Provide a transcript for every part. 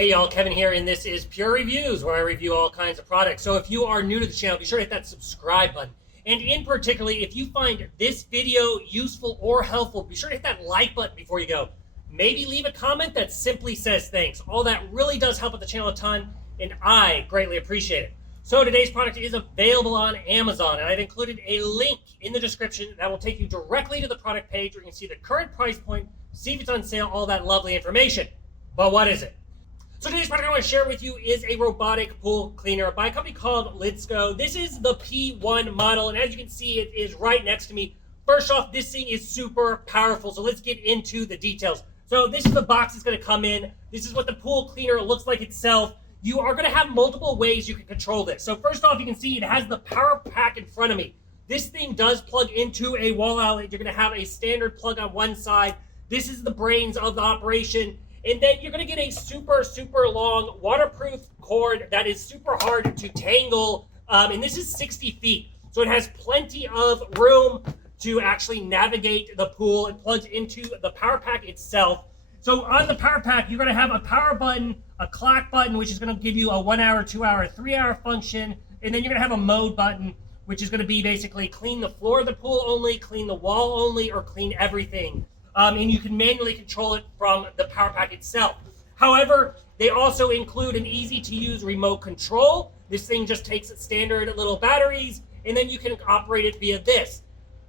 Hey y'all, Kevin here, and this is Pure Reviews, where I review all kinds of products. So if you are new to the channel, be sure to hit that subscribe button. And in particular, if you find this video useful or helpful, be sure to hit that like button before you go. Maybe leave a comment that simply says thanks. All that really does help out the channel a ton, and I greatly appreciate it. So today's product is available on Amazon, and I've included a link in the description that will take you directly to the product page where you can see the current price point, see if it's on sale, all that lovely information. But what is it? So today's product I want to share with you is a robotic pool cleaner by a company called Lydsto. This is the P1 model, and as you can see, it is right next to me. First off, this thing is super powerful, so let's get into the details. So this is the box it's going to come in. This is what the pool cleaner looks like itself. You are going to have multiple ways you can control this. So first off, you can see it has the power pack in front of me. This thing does plug into a wall outlet. You're going to have a standard plug on one side. This is the brains of the operation. And then you're going to get a super long waterproof cord that is super hard to tangle. And this is 60 feet. So it has plenty of room to actually navigate the pool. It plugs into the power pack itself. So on the power pack, you're going to have a power button, a clock button, which is going to give you a 1 hour, 2 hour, 3 hour function. And then you're going to have a mode button, which is going to be basically clean the floor of the pool only, clean the wall only, or clean everything. And you can manually control it from the power pack itself. However, they also include an easy-to-use remote control. This thing just takes standard little batteries, and then you can operate it via this.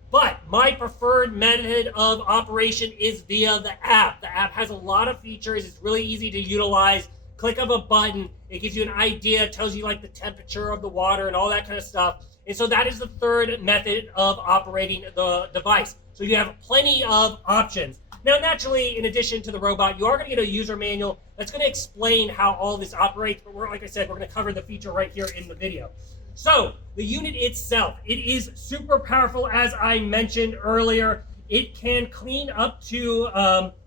But my preferred method of operation is via the app. The app has a lot of features. It's really easy to utilize. Click of a button. It gives you an idea, tells you like the temperature of the water and all that kind of stuff. And so that is the third method of operating the device. So you have plenty of options. Now, naturally, in addition to the robot, you are going to get a user manual that's going to explain how all this operates. But like I said, we're going to cover the feature right here in the video. So the unit itself, it is super powerful. As I mentioned earlier, it can clean up to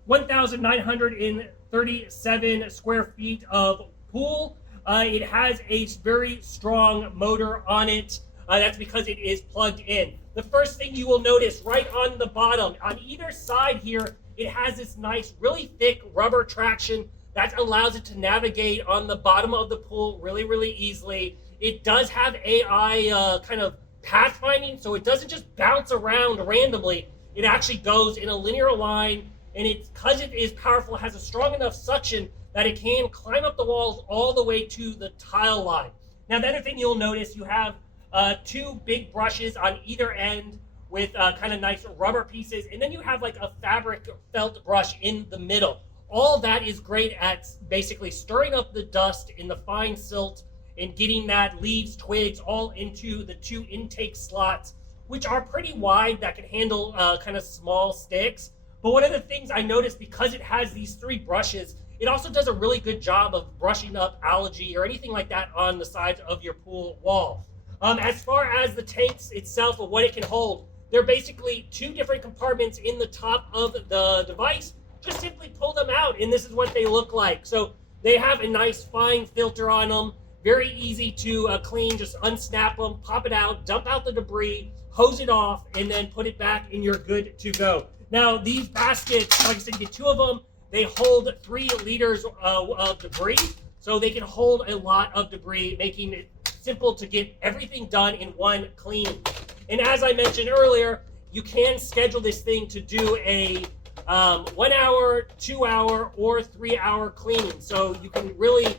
1,937 square feet of pool. It has a very strong motor on it. That's because it is plugged in. The first thing you will notice right on the bottom, on either side here, it has this nice, really thick rubber traction that allows it to navigate on the bottom of the pool really easily. It does have AI kind of pathfinding, so it doesn't just bounce around randomly. It actually goes in a linear line, and because it is powerful, it has a strong enough suction that it can climb up the walls all the way to the tile line. Now, the other thing you'll notice, you have two big brushes on either end with kind of nice rubber pieces, and then you have like a fabric felt brush in the middle. All that is great at basically stirring up the dust in the fine silt and getting that leaves, twigs, all into the two intake slots, which are pretty wide, that can handle kind of small sticks. But one of the things I noticed, because it has these three brushes, it also does a really good job of brushing up algae or anything like that on the sides of your pool wall. As far as the tanks itself and what it can hold, they're basically two different compartments in the top of the device. Just simply pull them out, and this is what they look like. So they have a nice fine filter on them, very easy to clean. Just unsnap them, pop it out, dump out the debris, hose it off, and then put it back, and you're good to go. Now, these baskets, like I said, you get two of them. They hold 3 liters of debris, so they can hold a lot of debris, making it simple to get everything done in one clean. And as I mentioned earlier, you can schedule this thing to do a 1 hour, 2 hour, or 3 hour cleaning. So you can really,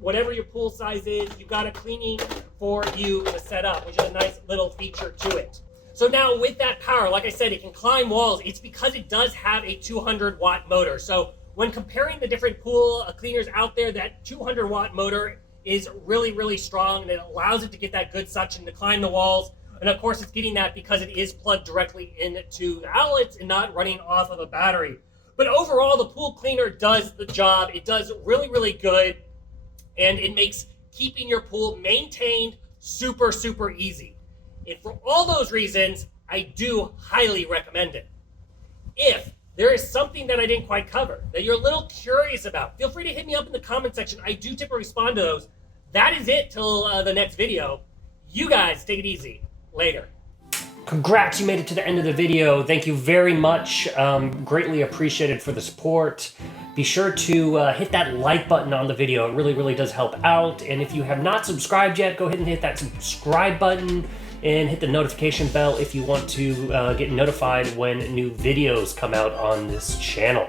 whatever your pool size is, you've got a cleaning for you to set up, which is a nice little feature to it. So now with that power, like I said, it can climb walls. It's because it does have a 200-watt motor. So when comparing the different pool cleaners out there, that 200-watt motor is really strong, and it allows it to get that good suction to climb the walls. And of course, it's getting that because it is plugged directly into the outlets and not running off of a battery. But overall, the pool cleaner does the job. It does really good, and it makes keeping your pool maintained super easy. And for all those reasons, I do highly recommend it. If there is something that I didn't quite cover that you're a little curious about, feel free to hit me up in the comment section. I do typically respond to those. That is it till the next video. You guys take it easy. Later. Congrats, you made it to the end of the video. Thank you very much. Greatly appreciated for the support. Be sure to hit that like button on the video. It really, really does help out. And if you have not subscribed yet, go ahead and hit that subscribe button and hit the notification bell if you want to get notified when new videos come out on this channel.